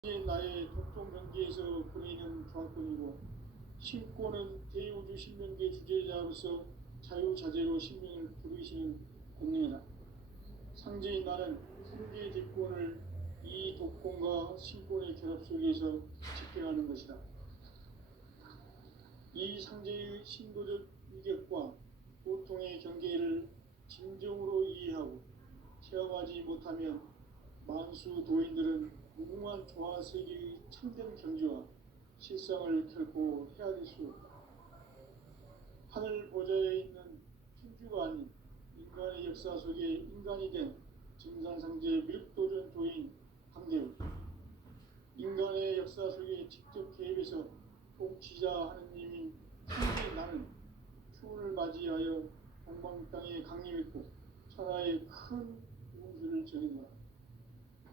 나의 독종 경기에서 보내는 조합권이고 신권은 대우주 신명계 주제자로서 자유자재로 신명을 부르시는 공명이다. 상제인 나는 상계 직권을 이 독권과 신권의 결합 속에서 집행하는 것이다. 이 상제의 신도적 위격과 보통의 경계를 진정으로 이해하고 체험하지 못하면 만수 도인들은 무궁한 조화 세계의 참된 경지와 실상을 결코 헤아릴 수 없다. 하늘 보좌에 있는 천주가 아닌 인간의 역사 속에 인간이 된 증산상제 미륵도전 도인 강대우, 인간의 역사 속에 직접 개입해서 통치자 하느님인 천주의 나는 추운을 맞이하여 동방 땅에 강림했고 천하의 큰 우주를 정했노라.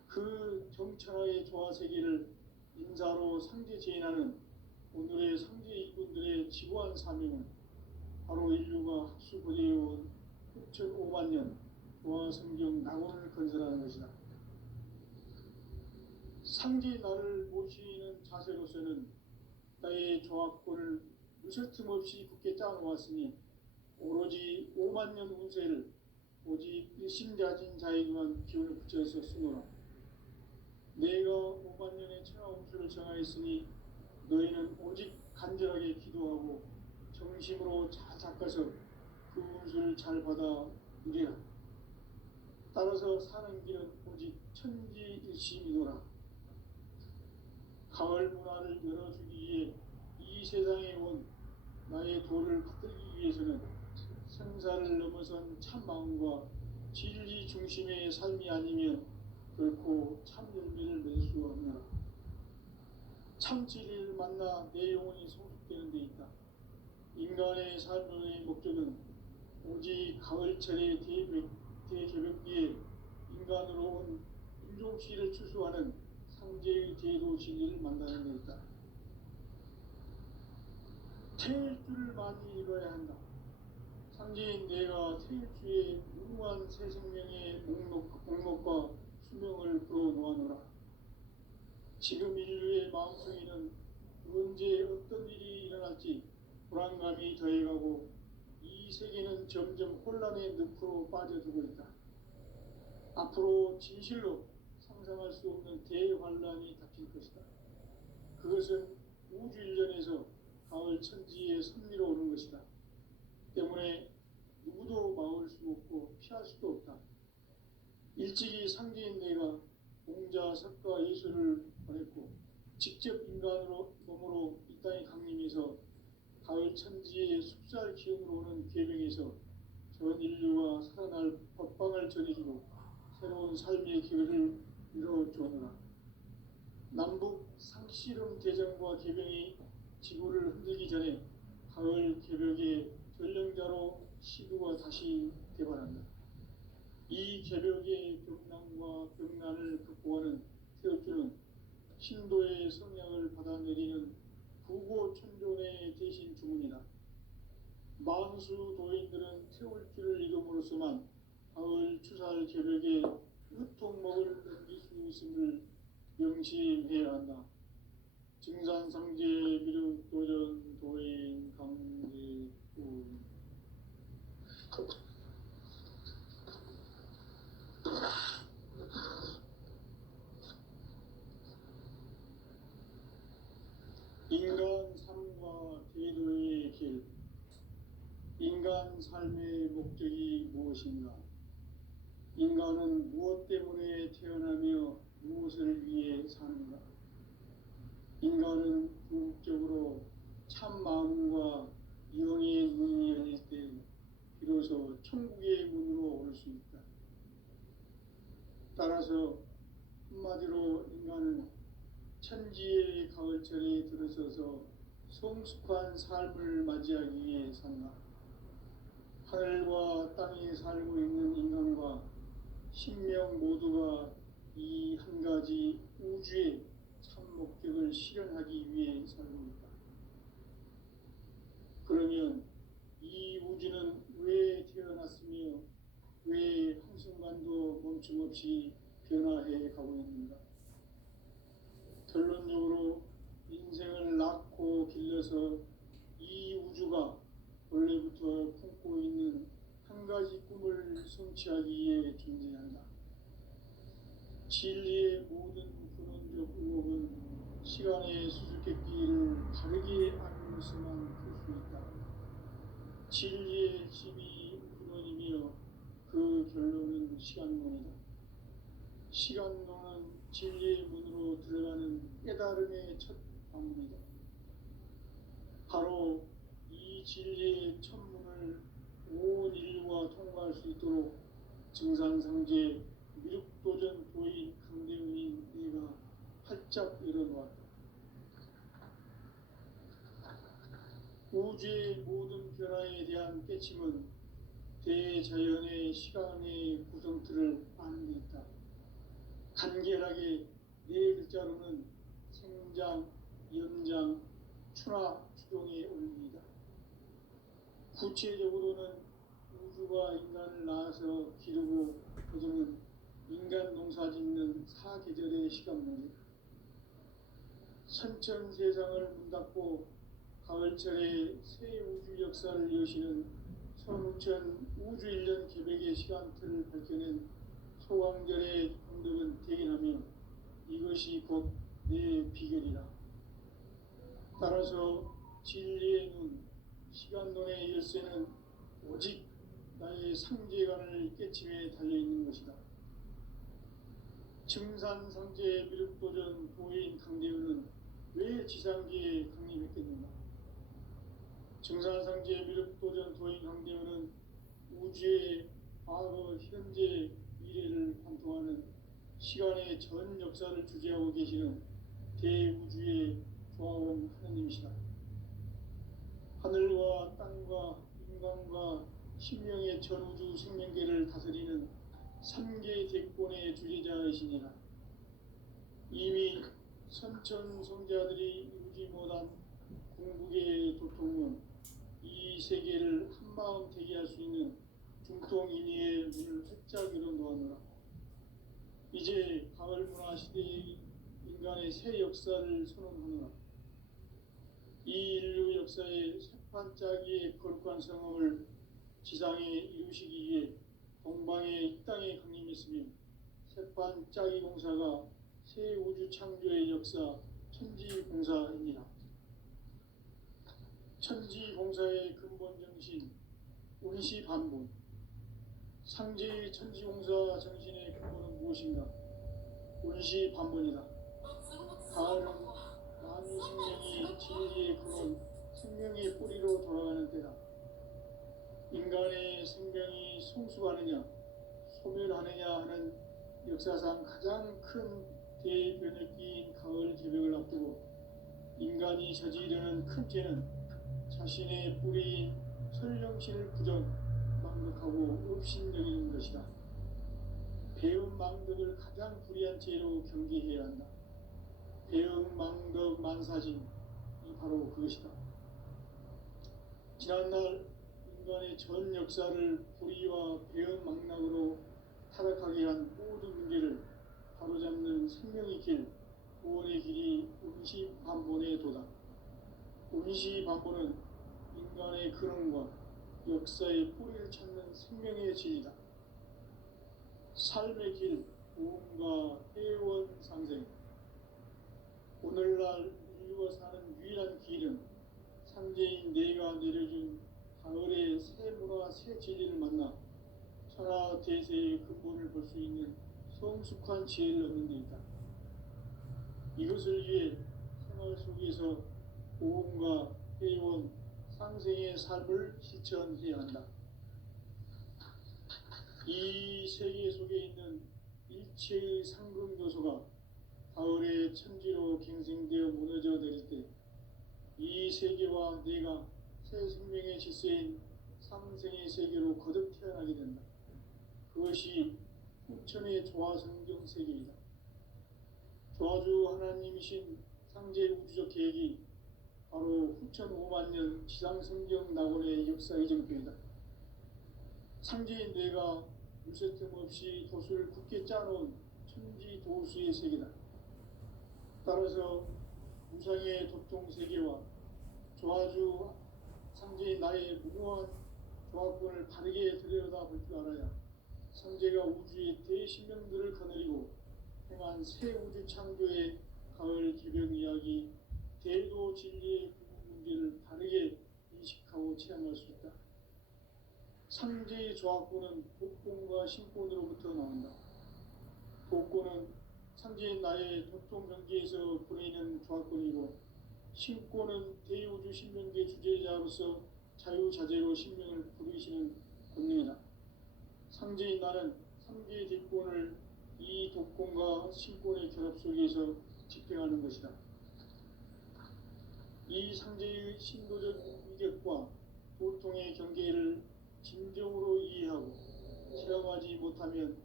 그 정천하의 조화세계를 인사로 상제 제인하는 오늘의 상제 이분들의 지구한 사명은 바로 인류가 학수고대해온 6,500만 년 조화성경 낙원을 건설하는 것이다. 상제 나를 모시는 자세로서는 나의 조합권을 무설틈 없이 굳게 짜놓았으니 오로지 5만 년 운세를 오직 일심자진 자에게만 기운을 붙여서 쓰노라. 내가 5만 년의 천하 운수를 정하였으니 너희는 오직 간절하게 기도하고 정심으로 잘 닦아서 그 운수를 잘 받아 누리라. 따라서 사는 길은 오직 천지일심이노라. 가을 문화를 열어주기 위해 이 세상에 온 나의 도를 받들기 위해서는 생사를 넘어선 참 마음과 진리 중심의 삶이 아니면 결코 참 열매를 맺을 수 없느라. 참 진리를 만나 내 영혼이 성숙되는 데 있다. 인간의 삶의 목적은 오직 가을철의 대개벽기에 인간으로 온 인종시를 추수하는 상제의 제도 진리를 만나는 데 있다. 태일주를 많이 읽어야 한다. 상제인 내가 태일주의 무궁한 새 생명의 목록과 수명을 풀어놓아노라. 지금 인류의 마음속에는 언제 어떤 일이 일어날지 불안감이 더해가고 이 세계는 점점 혼란의 늪으로 빠져들고 있다. 앞으로 진실로 상상할 수 없는 대환란이 닥칠 것이다. 그것은 우주 일련에서 가을 천지의 섭리로 오는 것이다. 때문에 누구도 막을 수 없고 피할 수도 없다. 일찍이 상제인 내가 공자, 석가, 예수를 보냈고 직접 인간으로 몸으로 이 땅에 강림해서 가을 천지의 숲살 기운으로 오는 계명에서 전 인류가 살아날 법방을 전해주고 새로운 삶의 기회를 이뤄주노라. 남북 상씨름 대전과 계명이 지구를 흔들기 전에 가을 개벽의 전령자로 시구가 다시 개발한다. 이 개벽의 병난과 병난을 극복하는 태엽주는 신도의 성약을 받아내리는 부고천존의 대신 주문이다. 만수 도인들은 태울주를 이름으로서만 가을 추살 개벽의 으통목을 넘길 수 있음을 명심해야 한다. 증산상제 미륵도전 도인 강제우. 인간 삶과 제도의 길. 인간 삶의 목적이 무엇인가? 인간은 무엇 때문에 태어나며 무엇을 위해 사는가? 인간은 궁극적으로 참 마음과 영의 문이 열릴 때 비로소 천국의 문으로 올 수 있다. 따라서 한마디로 인간은 천지의 가을철에 들어서서 성숙한 삶을 맞이하기 위해 산다. 하늘과 땅에 살고 있는 인간과 신명 모두가 이 한 가지 우주의 참 목적을 실현하기 위해 살고 있다. 그러면 이 우주는 왜 태어났으며 왜 한순간도 멈춤없이 변화해 가고 있는가? 들어서 이 우주가 원래부터 품고 있는 한 가지 꿈을 성취하기 위해 존재한다. 진리의 모든 근원적 의혹은 시간의 수수께끼를 바르게 알면서만 풀 수 있다. 진리의 핵심이 근원이며 그 결론은 시간론이다. 시간론은 진리의 문으로 들어가는 깨달음의 첫 방문이다. 바로 이 진리의 첫 문을 온 인류가 통과할 수 있도록 증산상제 미륵도전 도인 강대훈인 내가 활짝 열어놓았다. 우주의 모든 변화에 대한 깨침은 대자연의 시간의 구성틀을 아는 데 있다. 간결하게 네 글자로는 생장, 연장, 추나 추동의 원리이다. 구체적으로는 우주가 인간을 낳아서 기르고 거두는 인간 농사 짓는 사계절의 시간론이다. 선천 세상을 문 닫고 가을철에 새 우주 역사를 여시는 선우천 우주 1년 계백의 시간틀을 밝혀낸 소강절의 공덕은 대견하며 이것이 곧 내 비결이라. 따라서 진리의 눈, 시간론의 열쇠는 오직 나의 상제관을 깨침에 달려있는 것이다. 증산상제 미륵도전 도인 강대훈은 왜 지상계에 강림했겠는가? 증산상제 미륵도전 도인 강대훈은 우주의 과거, 현재, 미래를 관통하는 시간의 전 역사를 주재하고 계시는 대우주의 조화원 하느님이시다. 하늘과 땅과 인간과 신명의 전우주 생명계를 다스리는 3개 대권의 주제자이시니라. 이미 선천성자들이 이루지 못한 궁극의 도통은 이 세계를 한마음 되게 할 수 있는 중통인의의 문을 활짝 열어놓았노라. 이제 가을문화 시대의 인간의 새 역사를 선언하노라. 이 인류 역사의 새판짜기의 거룩한 성험을 지상에 이루시기 위해 동방의 이 땅에 강림했으며 새판짜기 공사가 새 우주 창조의 역사 천지공사입니다. 천지공사의 근본 정신 운시반본. 상제의 천지공사 정신의 근본은 무엇인가? 운시반본이다. 가을은 만유 생명이 진리의 근원, 생명의 뿌리로 돌아가는 때다. 인간의 생명이 성숙하느냐, 소멸하느냐 하는 역사상 가장 큰 대변혁기인 가을 개벽을 앞두고 인간이 저지르는 큰 죄는 자신의 뿌리인 설령신을 망덕하고 업신여기는 것이다. 배운 망덕을 가장 불의한 죄로 경계해야 한다. 배운 망덕 만사진이 바로 그것이다. 지난날 인간의 전 역사를 불의와 배은 망락으로 타락하게 한 모든 문제를 바로잡는 생명의 길, 구원의 길이 운시반본의 도다. 운시반본은 인간의 근원과 역사의 뿌리를 찾는 생명의 진리다. 삶의 길, 구원과 회원 상생. 오늘날 인류가 사는 유일한 길은 상제인 내가 내려준 가을의 새 문화, 새 진리를 만나 천하 대세의 근본을 볼 수 있는 성숙한 지혜를 얻는 데 있다. 이것을 위해 생활 속에서 보험과 회원, 상생의 삶을 실천해야 한다. 이 세계 속에 있는 일체의 상금 요소가 가을의 천지로 갱생되어 무너져 내릴 때 이 세계와 내가 새 생명의 질서인 상생의 세계로 거듭 태어나게 된다. 그것이 후천의 조화성경 세계이다. 조화주 하나님이신 상제 우주적 계획이 바로 후천 5만 년 지상성경 낙원의 역사 이정표이다. 상제인 내가 물새틈 없이 도수를 굳게 짜놓은 천지 도수의 세계다. 따라서 우상의 도통 세계와 조화주 상제인 나의 무모한 조합권을 바르게 들여다볼 줄 알아야 성제가 우주의 대신명들을 거느리고 행한 새 우주 창조의 가을 개벽 이야기, 대도 진리의 구분 문제를 바르게 인식하고 체험할 수 있다. 상제의 조합권은 복권과 신권으로부터 나온다. 복권은 상제인 나의 도통 경계에서 보내는 조합권이고, 신권은 대우주 신명계 주제자로서 자유자재로 신명을 부르시는 권능이다. 상제인 나는 상제의 뒷권을 이 독권과 신권의 결합 속에서 집행하는 것이다. 이 상제의 신도적 위격과 보통의 경계를 진정으로 이해하고 체험하지 못하면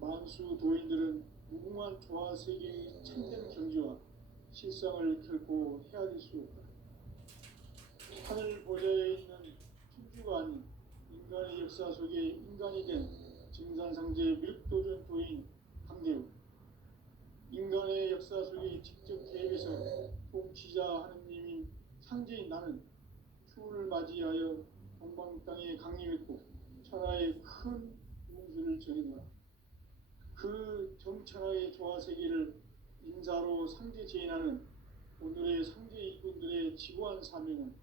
만수 도인들은 무궁한 조화 세계의 참된 경지와 실상을 결코 헤아릴 수 없다. 하늘 보좌에 있는 천주가 아닌 인간의 역사 속에 인간이 된 증산상제 밀도전 도인 강대우, 인간의 역사 속에 직접 개입해서 통치자 하느님인 상제인 나는 추운을 맞이하여 동방 땅에 강림했고 천하의 큰 운수를 정해놓아 그 정천하의 조화 세계를 인사로 상제 제인하는 오늘의 상제 일꾼들의 지고한 사명은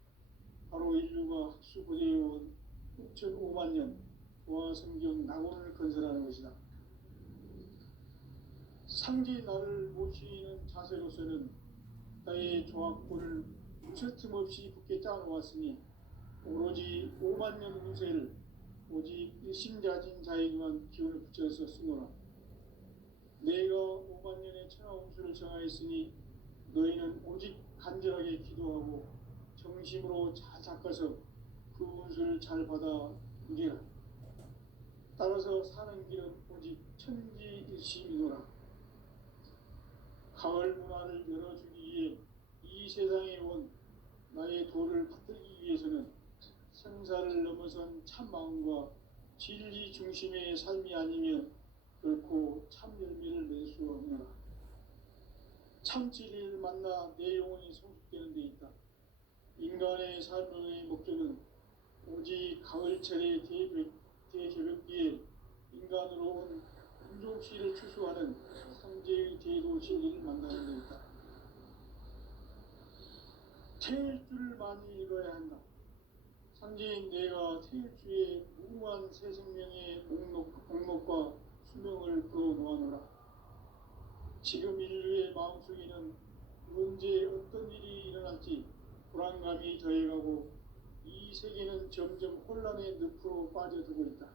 바로 인류가 학수고대해온 6,500만 년 조화 성경 낙원을 건설하는 것이다. 상제 나를 모시는 자세로서는 나의 조합권을 무쇠 틈없이 굳게 짜놓았으니 오로지 5만 년 운세를 오직 일심자진 자에게만 기운을 붙여서 쓰노라. 내가 5만 년의 천하 운수를 정하였으니 너희는 오직 간절하게 기도하고 정심으로 잘 닦아서 그 운수를 잘 받아 누리라. 따라서 사는 길은 오직 천지일심이노라. 가을 문화를 열어주기 위해 이 세상에 온 나의 도를 받들기 위해서는 생사를 넘어선 참마음과 진리 중심의 삶이 아니면 결코 참 열매를 낼 수 없노라. 참 진리를 만나 내 영혼이 성숙되는 데 있다. 인간의 삶의 목적은 오직 가을철의 대개벽기에 인간으로 온 인종씨를 추수하는 상제의 대도 진리를 만나는 데 있다. 태일 줄을 많이 읽어야 한다. 상제인 내가 태일주의 무궁한 새 생명의 목록과 수명을 그어놓아노라. 지금 인류의 마음속에는 언제 어떤 일이 일어날지 불안감이 더해가고 이 세계는 점점 혼란의 늪으로 빠져들고 있다.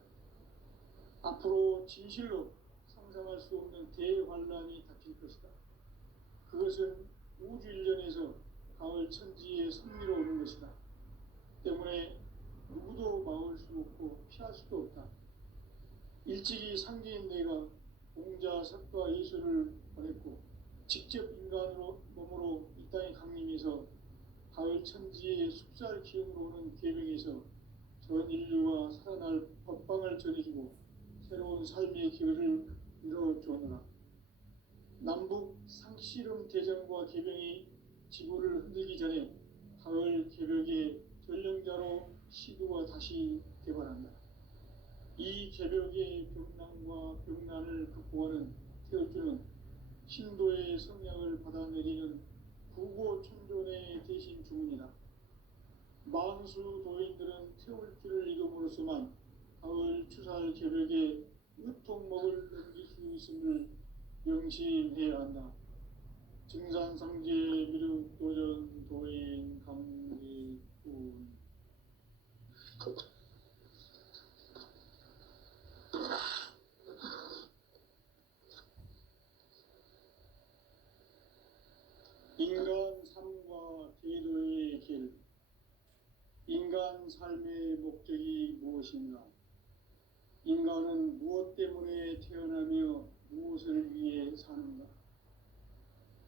앞으로 진실로 상상할 수 없는 대환란이 닥칠 것이다. 그것은 우주 일련에서 가을 천지의 섭리로 오는 것이다. 때문에 누구도 막을 수 없고 피할 수도 없다. 일찍이 상제인 내가 공자, 석과 예수를 보냈고 직접 인간으로 몸으로 이 땅에 강림해서 가을 천지의 숲살 기운으로 오는 계명에서 전 인류가 살아날 법방을 전해주고 새로운 삶의 기회를 이뤄주었노라. 남북 상씨름 대전과 개병이 지구를 흔들기 전에 가을 개벽의 전령자로 시도가 다시 개발한다. 이 개벽의 병난과 병난을 극복하는 태울주는 신도의 성량을 받아내리는 구고천존의 대신 주문이다. 만수 도인들은 태울주를 이름으로서만 가을 추살 개벽에 으통목을 넘길 수 있음을 명심해야 한다. 증산상제 미륵도전 도인 강제군 인간 삶과 제도의 길. 인간 삶의 목적이 무엇인가? 인간은 무엇 때문에 태어나며 무엇을 위해 사는가?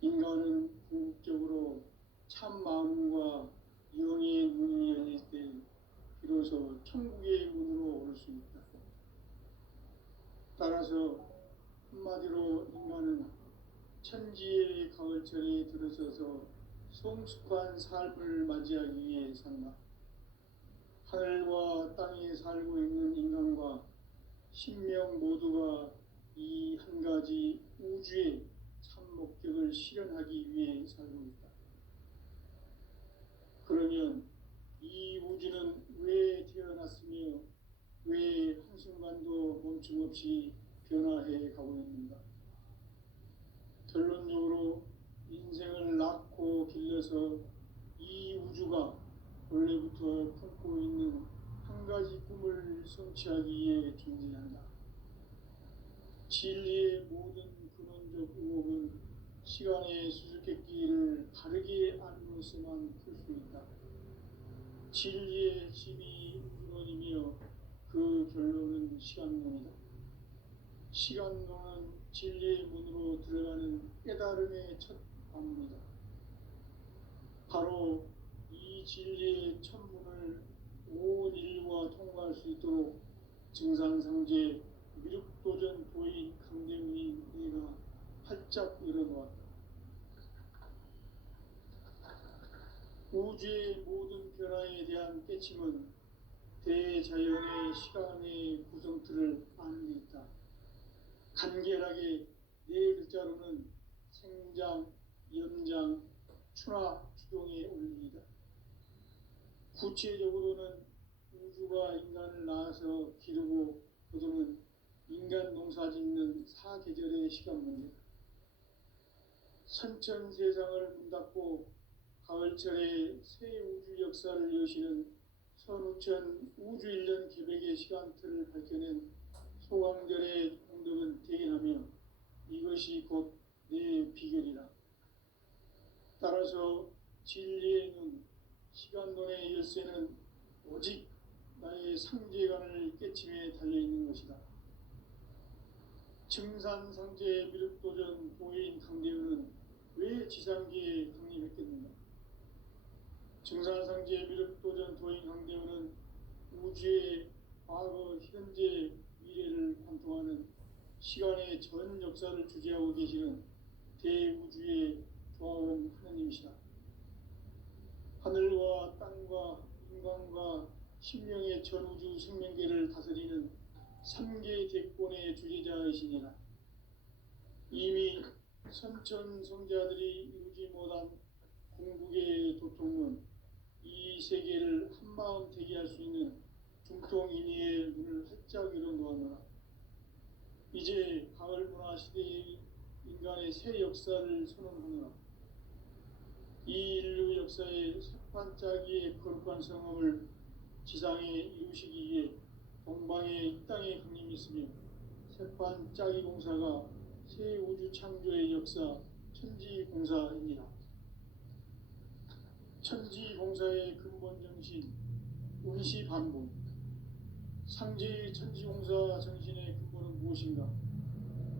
인간은 궁극적으로 참 마음과 영의 문이 열릴 때 비로소 천국의 문으로 올 수 있다. 따라서 한마디로 인간은 천지의 가을철에 들어서서 성숙한 삶을 맞이하기 위해 산다. 하늘과 땅에 살고 있는 인간과 신명 모두가 이 한 가지 우주의 참 목적을 실현하기 위해 살고 있다. 그러면 이 우주는 왜 태어났으며 왜 한순간도 멈춤없이 변화해 가고 있는가? 결론적으로 인생을 낳고 길러서 이 우주가 원래부터 품고 있는 한 가지 꿈을 성취하기 위해 존재한다. 진리의 모든 근원적 의혹은 시간의 수수께끼를 바르게 알므로서만 풀 수 있다. 진리의 힘이 우주론이며 그 결론은 시간론이다. 시간론은 진리의 문으로 들어가는 깨달음의 첫 관문이다. 바로 이 진리의 첫 문을 온 인류가 통과할 수 있도록 증산상제 미륵도전 도인 강대문인 내가 활짝 열어놓았다. 우주의 모든 변화에 대한 깨침은 대자연의 시간의 구성틀을 아는 데 있다. 간결하게 네 글자로는 생장, 연장, 추나 추동의 원리이다. 구체적으로는 우주가 인간을 낳아서 기르고 거두는 인간 농사 짓는 사계절의 시간 문제다. 선천 세상을 문 닫고 가을철에 새 우주 역사를 여시는 선우천 우주 1년 계백의 시간틀을 밝혀낸 소강절의 공덕은 대견하며 이것이 곧 내 비결이라. 따라서 진리의 눈, 시간론의 열쇠는 오직 나의 상제관을 깨침에 달려있는 것이다. 증산상제 미륵도전 도인 강대우는 왜 지상계에 강림했겠는가? 증산상제 미륵도전 도인 강대우는 우주의 과거, 현재, 미래를 관통하는 시간의 전 역사를 주재하고 계시는 대우주의 조화원 하나님이시다. 하늘과 땅과 인간과 신명의 전우주 생명계를 다스리는 3개 대권의 주재자이시니라. 이미 선천성자들이 이루지 못한 궁극의 도통은 이 세계를 한마음 되게 할 수 있는 중통인의의 문을 활짝 열어놓았노라. 이제 가을 문화 시대의 인간의 새 역사를 선언하노라. 이 인류 역사의 새반짝이의 거룩한 성험을 지상에 이루시기 위해 동방에 이 땅에 강림했으며 새반짝이 공사가 새 우주 창조의 역사 천지공사입니다. 천지공사의 근본 정신 운시반본. 상제의 천지공사 정신의 근본은 무엇인가?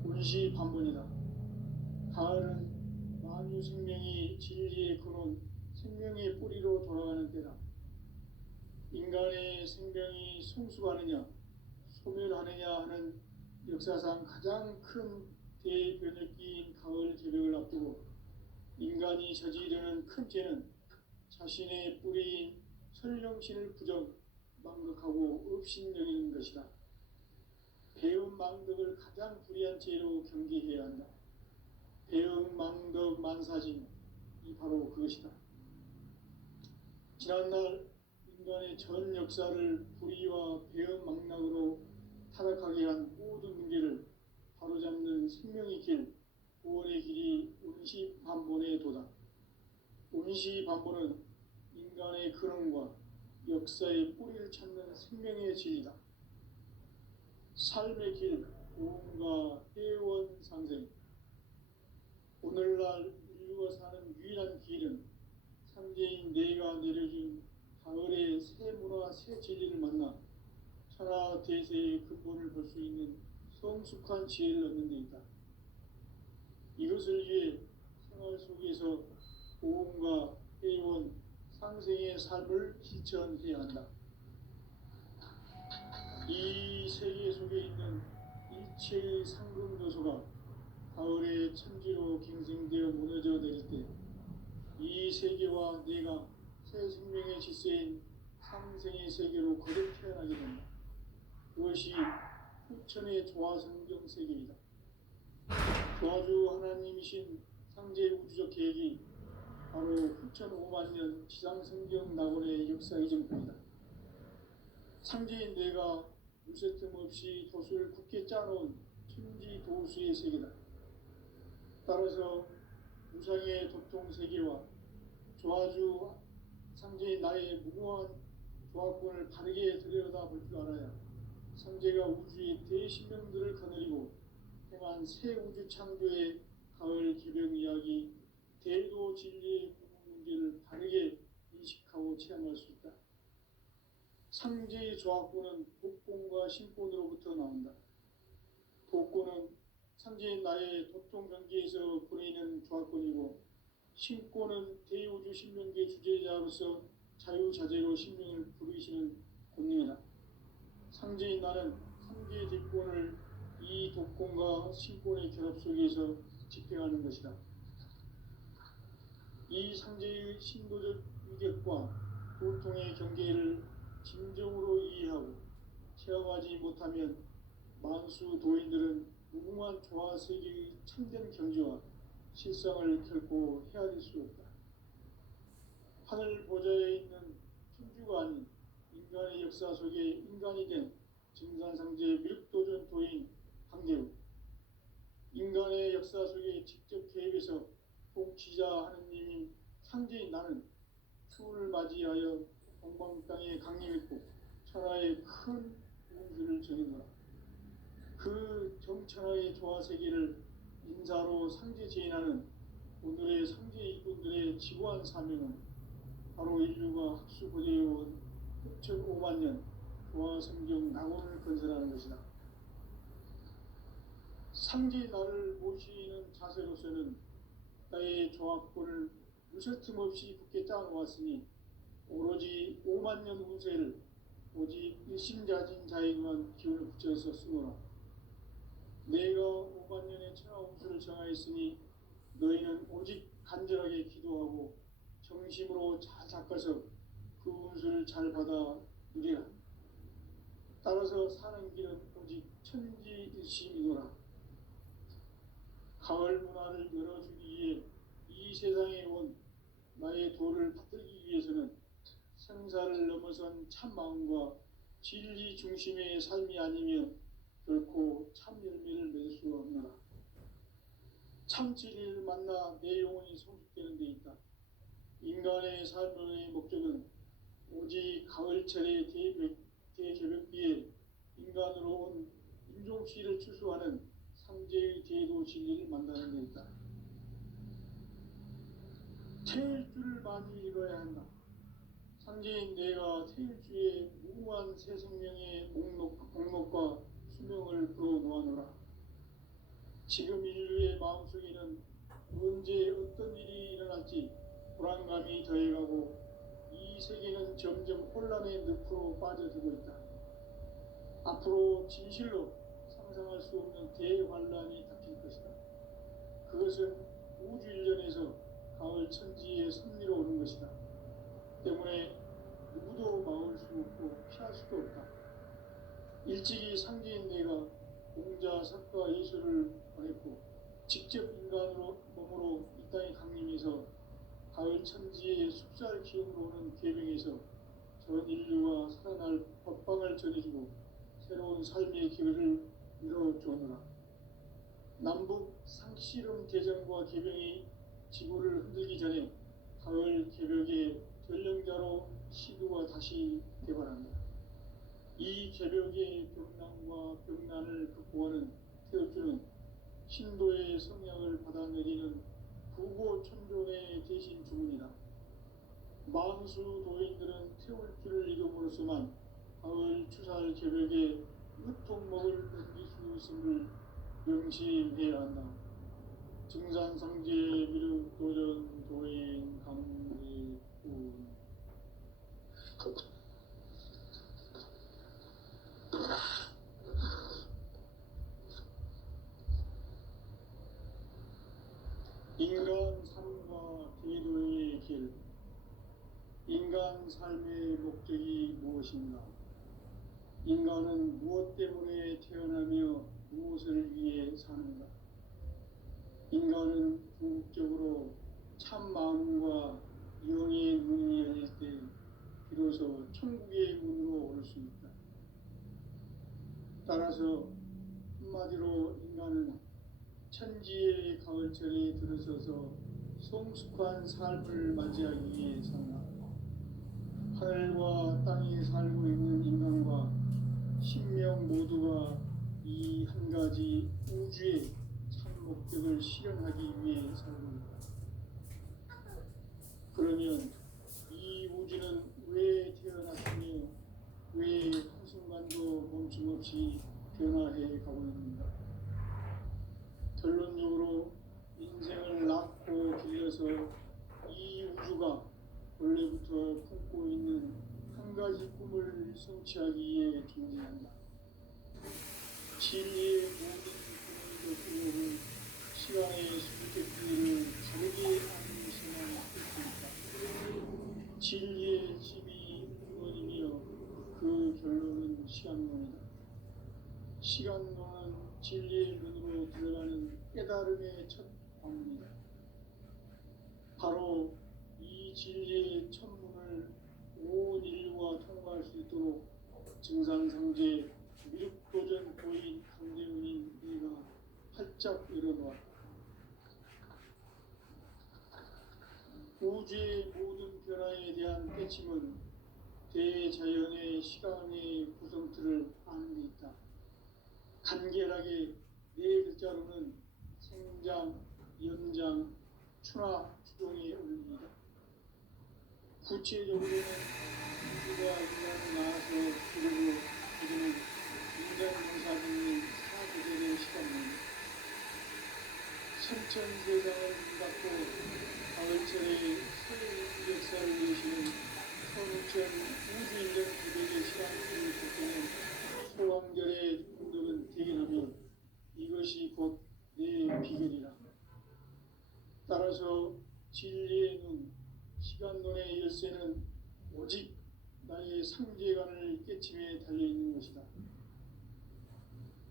운시반본이다. 가을은 만유 생명이 진리의 근원, 생명의 뿌리로 돌아가는 때다. 인간의 생명이 성숙하느냐, 소멸하느냐 하는 역사상 가장 큰 대변혁기인 가을 개벽을 앞두고 인간이 저지르는 큰 죄는 자신의 뿌리인 설령신을 부정, 망극하고 업신여기는 것이다. 배운 망덕을 가장 불의한 죄로 경계해야 한다. 배운 망덕 만사진, 이 바로 그것이다. 지난날 인간의 전 역사를 불의와 배은 망락으로 타락하게 한 모든 문제를 바로잡는 생명의 길, 구원의 길이 운시반본에 도다. 운시반본은 인간의 근원과 역사의 뿌리를 찾는 생명의 진리다. 삶의 길, 고음과 회원 상생. 오늘날 인류가 사는 유일한 길은 상제인 내가 내려준 가을의 새 문화, 새 진리를 만나 천하 대세의 근본을 볼 수 있는 성숙한 지혜를 얻는 데 있다. 이것을 위해 생활 속에서 고음과 회원, 상생의 삶을 실천해야 한다. 이 세계 속에 있는 일체의 상금도소가 가을의 천지로 갱생되어 무너져 내릴 때 이 세계와 내가 새 생명의 질서인 상생의 세계로 거듭 태어나게 된다. 그것이 후천의 조화성경 세계이다. 조화주 하나님이신 상제의 우주적 계획이 바로 후천 5만 년 지상성경 낙원의 역사의 정품이다. 상제인 내가 무쇠틈 없이 돛을 굳게 짜놓은 천지 도수의 세계다. 따라서 무상의 도통 세계와 조화주 상제인 나의 무고한 조화권을 바르게 들여다볼 줄 알아야 상제가 우주의 대신명들을 거느리고 행한 새 우주 창조의 가을 개벽 이야기, 대도 진리의 문제를 바르게 인식하고 체험할 수 있다. 상제의 조화권은 복권과 신권으로부터 나온다. 복권은 상제인 나의 도통 경계에서 보내는 조화권이고, 신권은 대우주 신명계 주제자로서 자유자재로 신명을 부르시는 권능이다. 상제인 나는 상제의 대권을 이 독권과 신권의 결합 속에서 집행하는 것이다. 이 상제의 신도적 위격과 도통의 경계를 진정으로 이해하고 체험하지 못하면 만수 도인들은 무궁한 조화 세계의 참된 경지와 실상을 결코 헤아릴 수 없다. 하늘 보좌에 있는 천주가 아닌 인간의 역사 속에 인간이 된 증산상제 밀도전 도인 강대우, 인간의 역사 속에 직접 개입해서 통치자 하느님인 상제인 나는 추을 맞이하여 동방 땅에 강림했고 천하의 큰 운수를 정해놓아 그 정천하의 조화 세계를 인사로 상제 제인하는 오늘의 상제 일꾼들의 지구한 사명은 바로 인류가 학수 고대해온 6,5만 년 조화 성경 낙원을 건설하는 것이다. 상제 나를 모시는 자세로서는 나의 조합권을 무쇠틈 없이 굳게 짜놓았으니 오로지 5만 년 운세를 오직 일심자진 자에게만 기운을 붙여서 쓰노라. 내가 5만 년의 천하 운수를 정하였으니 너희는 오직 간절하게 기도하고 정심으로 잘 닦아서 그 운수를 잘 받아 누리라. 따라서 사는 길은 오직 천지일심이노라. 가을 문화를 열어주기 위해 이 세상에 온 나의 도를 받들기 위해서는 생사를 넘어선 참 마음과 진리 중심의 삶이 아니면 결코 참 열매를 맺을 수 없노라. 참 진리를 만나 내 영혼이 성숙되는 데 있다. 인간의 삶의 목적은 오직 가을철의 대개벽비에 인간으로 온 인종씨를 추수하는 상제의 대도 진리를 만나는 데 있다. 태일주를 많이 읽어야 한다. 상제인 내가 태일주의 무궁한 새 생명의 목록과 수명을 불어놓아노라. 지금 인류의 마음속에는 언제 어떤 일이 일어날지 불안감이 더해가고 이 세계는 점점 혼란의 늪으로 빠져들고 있다. 앞으로 진실로 상상할 수 없는 대환란이 닥칠 것이다. 그것은 우주 일련에서 가을 천지의 섭리로 오는 것이다. 때문에 누구도 막을 수 없고 피할 수도 없다. 일찍이 상제인 내가 공자, 석가, 예수를 보냈고 직접 인간으로 몸으로 이 땅에 강림해서 가을 천지의 숲살 기운으로 오는 계명에서 전 인류가 살아날 법방을 전해주고 새로운 삶의 기회를 이뤄주오노라. 남북 상씨름 대전과 개병이 지구를 흔들기 전에 가을 개벽의 전령자로 시두가 다시 개발한다. 이 개벽의 병난과 병난을 극복하는 태어주는 신도의 성약을 받아내리는 부고천존의 대신 주문이다. 만수 도인들은 태울 줄을 이름으로서만 가을 추살 개벽에 으통먹을 넘길 수 있음을 명심해야 한다. 증산상제 미륵도전 도인 강대군 인간 삶과 제도의 길. 인간 삶의 목적이 무엇인가? 인간은 무엇 때문에 태어나며 무엇을 위해 사는가? 인간은 궁극적으로 참 마음과 영의 문이 열릴 때 비로소 천국의 문으로 오를 수 있다. 따라서 한마디로 인간은 천지의 가을철에 들어서서 성숙한 삶을 맞이하기 위해 산다. 하늘과 땅에 살고 있는 인간과 신명 모두가 이 한 가지 우주의 참 목적을 실현하기 위해 살고 있다. 그러면 이 우주는 왜 태어났으며 왜 한순간도 멈춤없이 변화해 가고 있는가? 결론적으로 인생을 낳고 길러서 이 우주가 원래부터 품고 있는 한 가지 꿈을 성취하기 위해 존재한다. 진리의 모든 꿈을 이루는 시간의 수수께끼를 다르게 하는 것만 있습니다. 진리의 집이 무엇이며 그 결론은 시간론이다. 시간론은 진리의 눈으로 들어가는 깨달음의 첫 방문이다. 바로 이 진리의 천문을 온 인류가 통과할 수 있도록 증산상제 미륵도전 고인 강대훈인 이가 활짝 열어놓았다. 우주의 모든 변화에 대한 깨침은 대자연의 시간의 구성틀을 아는 데 있다. 간결하게 네 글자로는 생장, 연장, 추나 추종의 원리이다. 구체적으로는 우주가 인간을 낳아서 그리고 이제는 인간 농사짓는 사계절의 시간입니다. 선천세상을 닫고 가을철에 새 역사를 내시는 선우천 우주인정 기백의 시간을 겪는 소왕절의 운동은 대견하며 이것이 곧 내 비결이라. 따라서 진리의 눈, 시간론의 열쇠는 오직 나의 상제관을 깨침에 달려있는 것이다.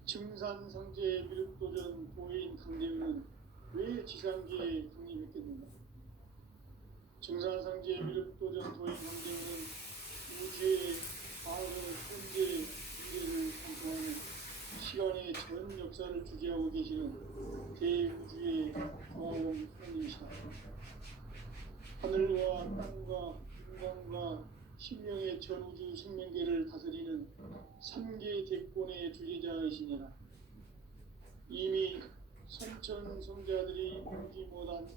증산상제 미륵도전 도인 강대훈은 왜 지상계에 강림했겠는가? 증산상제 미륵도전 도인 강대훈은 우주의 과거, 현재, 미래를 관통하는 시간의 전 역사를 주재하고 계시는 대우주의 고마운 하나님이시다. 하늘과 땅과 인간과 신명의 전우주 생명계를 다스리는 3계 대권의 주제자이시니라. 이미 선천성자들이 알지 못한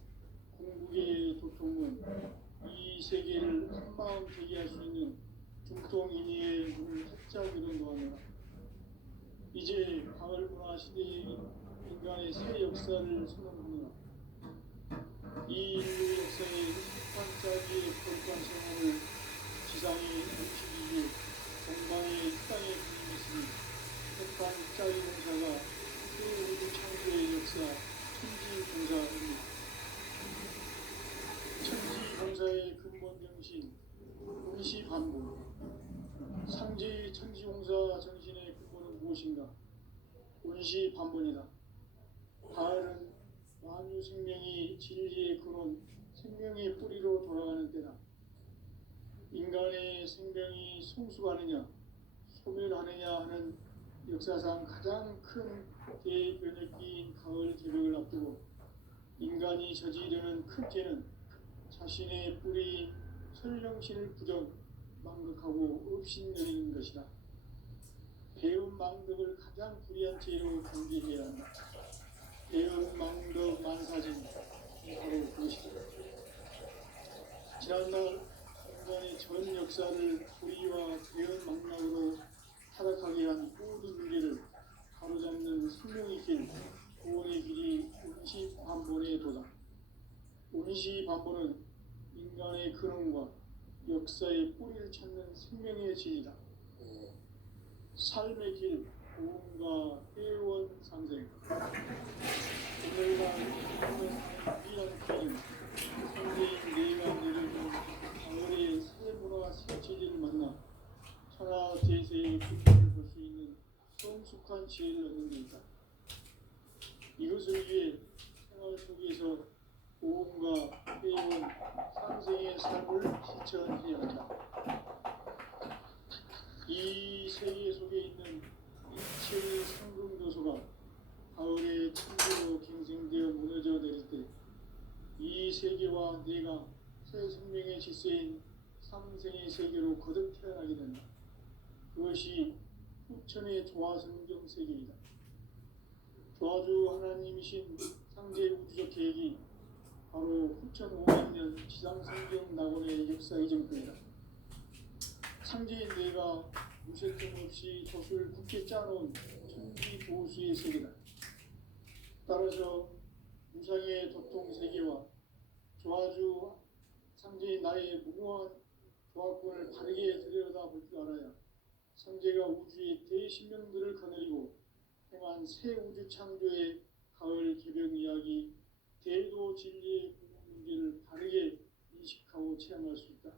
궁극의 도통은 이 세계를 한마음 제기할 수 있는 중통인의의 문을 활짝 열어놓았노라. 이제 가을문화 시대의 인간의 새 역사를 선언하노라. 이 인류 역사의 반짝이의 거룩한 생활을 지상에 멈추기 위해 동방의 땅에 부임했으니 핵반 짜리 공사가 새 우주 창조의 역사 천지 공사입니다. 천지 공사의 근본 정신 운시 반복. 상제의 천지 공사 정신의 근본은 무엇인가? 운시 반본이다. 가을은 만유 생명이 진리의 근원, 생명의 뿌리로 돌아가는 때다. 인간의 생명이 성숙하느냐, 소멸하느냐 하는 역사상 가장 큰 대변혁기인 가을 개벽을 앞두고 인간이 저지르는 큰 죄는 자신의 뿌리인 설령신을 부정, 망극하고 업신여기는 것이다. 배운 망덕을 가장 불의한 죄로 경계해야 한다. 배운 망덕 만사진, 바로 그것이다. 지난날 인간의 전 역사를 불의와 배운 망락으로 타락하게 한 모든 문제를 가로잡는 생명의 길, 구원의 길이 운시반본의 도다. 운시반본은 인간의 근원과 역사의 뿌리를 찾는 생명의 길이다. 삶의 길, 고음과 회원 상생. 오늘날 인간은 이란 길은 상대인 내가 내려 지혜를 얻는 데 있다. 이것을 위해 생활 속에서 고음과 회원 상생의 삶을 실천해야 한다. 이 세계 속에 있는 일체의 상금도서가 가을에 천지로 갱생되어 무너져 내릴 때 이 세계와 내가 새 생명의 질서인 상생의 세계로 거듭 태어나게 된다. 그것이 후천의 조화성경 세계이다. 조화주 하나님이신 상제 우주적 계획이 바로 후천 500년 지상성경 낙원의 역사 이전권이다. 상제인 내가 무쇠점 없이 돛을 굳게 짜놓은 천지 보수의 세계다. 따라서 무상의 도통 세계와 조화주 상제인 나의 무궁한 조화권을 바르게 들여다볼 줄 알아야 상제가 우주의 대신명들을 거느리고 행한 새 우주 창조의 가을 개벽 이야기, 대도 진리의 문제를 바르게 인식하고 체험할 수 있다.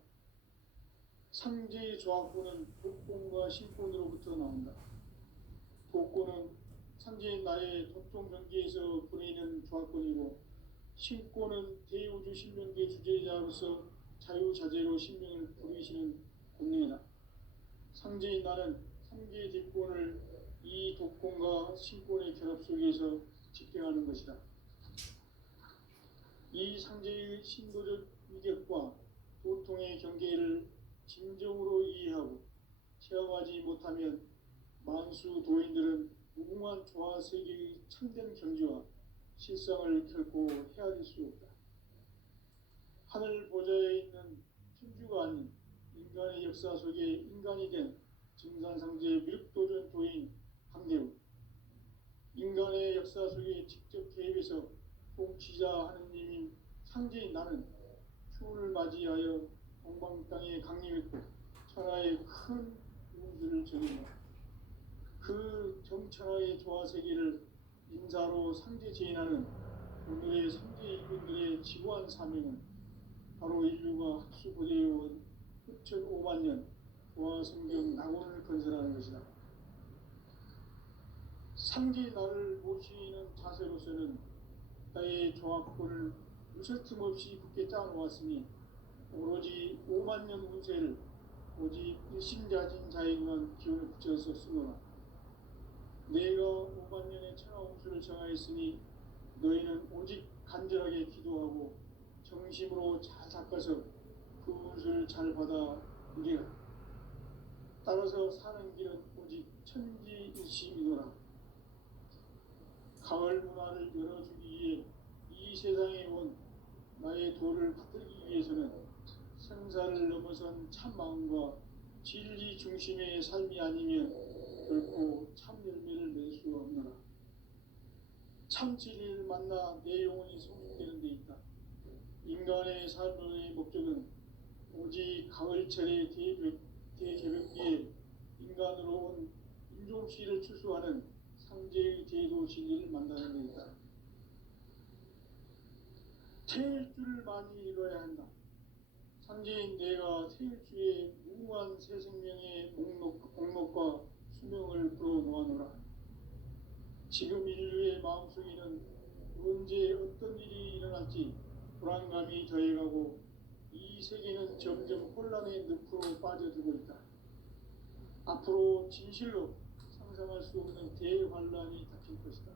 상제의 조화권은 독권과 신권으로부터 나온다. 독권은 상제인 나의 도통 경계에서 보내는 조화권이고, 신권은 대우주 신명계 주제자로서 자유자재로 신명을 부리시는 권능이다. 상제인 나는 상계의 뒷권을 이 독권과 신권의 결합 속에서 집행하는 것이다. 이 상제의 신도적 위격과 도통의 경계를 진정으로 이해하고 체험하지 못하면 만수 도인들은 무궁한 조화 세계의 참된 경지와 실상을 결코 헤아릴 수 없다. 하늘 보좌에 있는 천주가 아닌 인간의 역사 속에 인간이 된 증산상제의 미륵도전 도인 강대우, 인간의 역사 속에 직접 개입해서 통치자 하느님인 상제인 나는 추운을 맞이하여 동방 땅에 강림했고 천하의 큰 우주를 전한다. 그 정천하의 조화 세계를 인사로 상제 제인하는 오늘의 상제 일꾼들의 지구한 사명은 바로 인류가 학수고대해온 후천 5만 년 조화 성경 낙원을 건설하는 것이다. 상제 나를 모시는 자세로서는 나의 조화권을 무설틈 없이 굳게 짜놓았으니 오로지 5만 년 운세를 오직 일심자진 자에게만 기운을 붙여서 쓰노라. 내가 5만 년의 천하홍수를 정하였으니 너희는 오직 간절하게 기도하고 정심으로 잘 닦아서 그 운수를 잘 받아 누리라. 따라서 사는 길은 오직 천지일심이노라. 가을 문화를 열어주기 위해 이 세상에 온 나의 도를 받들기 위해서는 생사를 넘어선 참 마음과 진리 중심의 삶이 아니면 결코 참 열매를 맺을 수 없노라. 참 진리를 만나 내 영혼이 성숙되는 데 있다. 인간의 삶의 목적은 오직 가을철의 대개벽기에 인간으로 온 인종씨를 추수하는 상제의 대도 진리를 만나는 데 있다. 태일주를 많이 읽어야 한다. 상제인 내가 태일주의 무궁한 새 생명의 목록과 수명을 불어모아노라. 지금 인류의 마음속에는 언제 어떤 일이 일어날지 불안감이 더해가고 이 세계는 점점 혼란의 늪으로 빠져들고 있다. 앞으로 진실로 상상할 수 없는 대환란이 닥칠 것이다.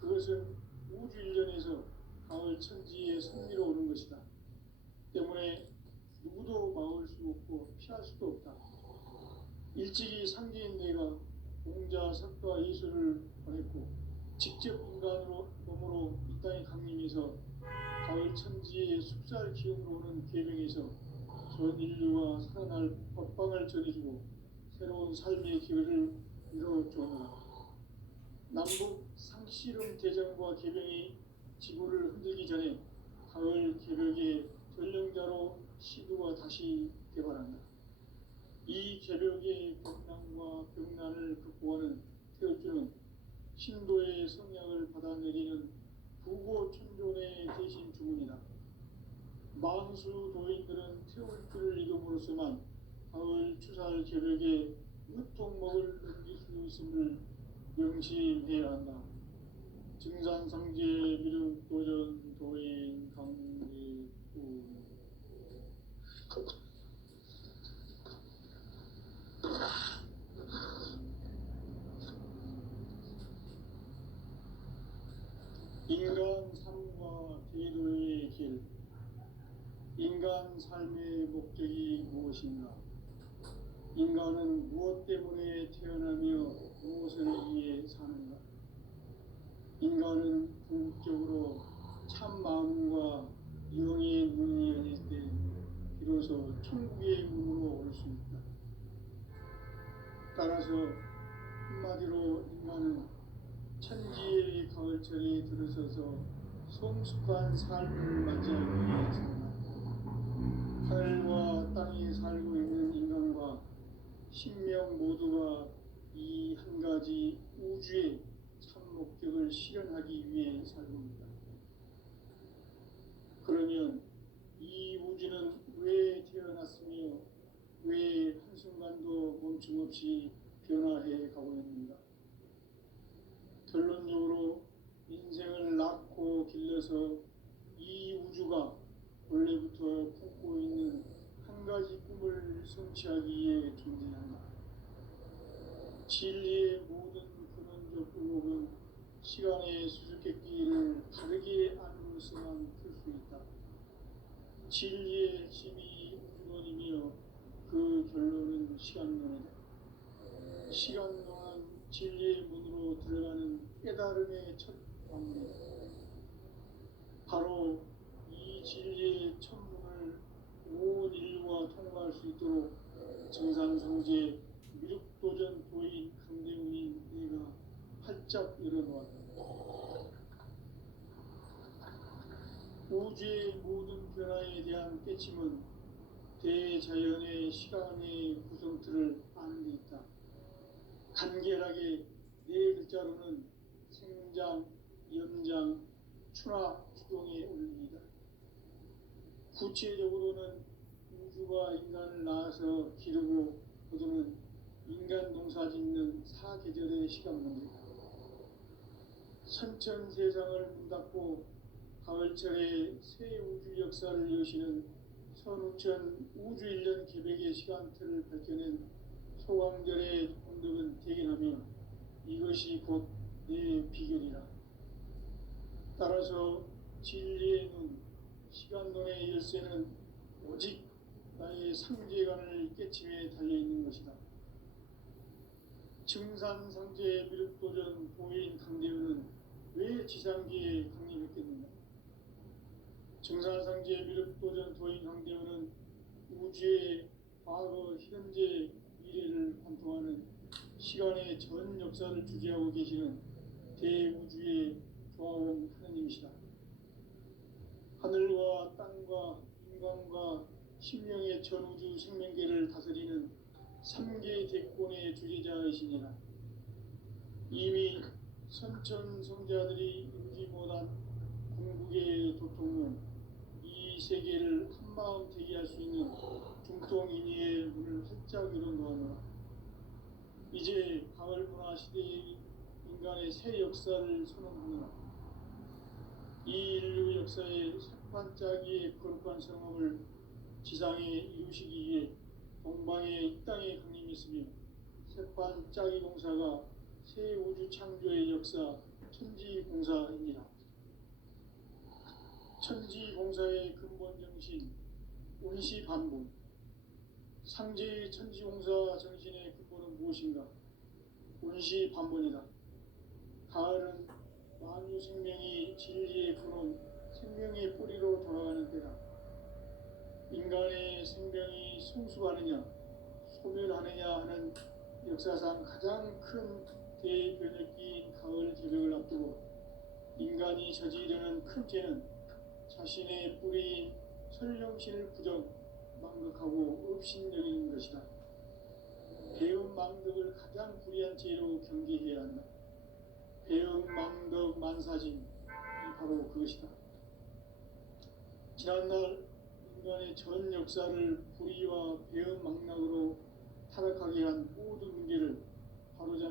그것은 우주 일련에서 가을 천지의 승리로 오는 것이다. 때문에 누구도 막을 수 없고 피할 수도 없다. 일찍이 상제인 내가 공자, 석가, 예수를 보냈고 직접 인간으로 몸으로 이 땅에 강림해서 가을 천지의 숲살 기운으로 오는 계명에서 전 인류가 살아날 법방을 전해주고 새로운 삶의 기회를 이뤄주노라. 남북 상씨름 대전과 계명이 지구를 흔들기 전에 가을 개벽의 전령자로 시도가 다시 개발한다. 이 개벽의 벽난과 벽난을 극복하는 태엽주는 신도의 성향을 받아내리는 부고천존의 대신 주문이다. 만수 도인들은 태울주를 읽음으로써만 가을 추살 개벽에 으통먹을 넘길 수 있음을 명심해야 한다. 증산상제 미륵도전 도인 강대구 인간 삶과 대도의 길. 인간 삶의 목적이 무엇인가? 인간은 무엇 때문에 태어나며 무엇을 위해 사는가? 인간은 궁극적으로 참 마음과 영의 문이 열릴 때 비로소 천국의 문으로 올 수 있다. 따라서 한마디로 인간은 천지의 가을철에 들어서서 성숙한 삶을 맞이하기 위해 산다. 하늘과 땅에 살고 있는 인간과 신명 모두가 이 한 가지 우주의 참 목적을 실현하기 위해 살고 있다. 그러면 이 우주는 왜 태어났으며 왜 한순간도 멈춤없이 변화해 가고 있는가? 결론적으로 인생을 낳고 길러서 이 우주가 원래부터 품고 있는 한 가지 꿈을 성취하기 위해 존재한다. 진리의 모든 근원적 의혹은 시간의 수수께끼를 다르게 안으로서만 풀 수 있다. 진리의 핵심이 우주론이며 그 결론은 시간론이다. 시간론은 진리의 문으로 들어가는 깨달음의 첫 방문이다. 바로 이 진리의 천문을 온 인류가 통과할 수 있도록 증산성제 미륵도전 도인 강대훈이 내가 활짝 열어놓았다. 우주의 모든 변화에 대한 깨침은 대자연의 시간의 구성틀을 아는 데 있다. 간결하게 네 글자로는 생장, 연장, 추나 추동의 원리이다. 구체적으로는 우주가 인간을 낳아서 기르고 거두는 인간 농사 짓는 사계절의 시간 문제다. 선천 세상을 문 닫고 가을철에 새 우주 역사를 여시는 선우천 우주 1년 계백의 시간틀을 밝혀낸 소강절의 공덕은 대견하며 이것이 곧 내 비결이라. 따라서 진리의 눈, 시간론의 열쇠는 오직 나의 상제관을 깨침에 달려있는 것이다. 증산상제 미륵도전 도인 강대훈은 왜 지상계에 강림했겠는가? 증산상제 미륵도전 도인 강대훈은 우주의 과거, 현재, 미래를 관통하는 시간의 전 역사를 주재하고 계시는 대우주의 조화원 하느님이시다. 하늘과 땅과 인간과 신명의 전우주 생명계를 다스리는 3계 대권의 주재자이시니라. 이미 선천성자들이 인지 못한 궁극의 도통은 이 세계를 한마음 대기할 수 있는 중통인의의 문을 활짝 열어놓았노라. 이제 가을 문화 시대의 인간의 새 역사를 선언하노라. 이 인류 역사의 새판짜기의 거룩한 성함을 지상에 이루시기 위해 동방의 이 땅에 강림했으며 새판짜기 공사가 새 우주 창조의 역사 천지공사입니다. 천지공사의 근본 정신 운시반분. 상제의 천지공사 정신의 근본은 무엇인가? 운시반분이다. 가을은 만유 생명이 진리의 근원, 생명의 뿌리로 돌아가는 때다. 인간의 생명이 성숙하느냐, 소멸하느냐 하는 역사상 가장 큰 대변혁기인 가을 개벽을 앞두고 인간이 저지르는 큰 죄는 자신의 뿌리인 설령신을 부정, 망극하고 업신여기는 것이다. 배음 망덕을 가장 불의한 죄로 경계해야 한다. 배음 망덕 만사진이 바로 그것이다. 지난날 인간의 전 역사를 불의와 배음 망락으로 타락하게 한 모든 문제를 바로잡는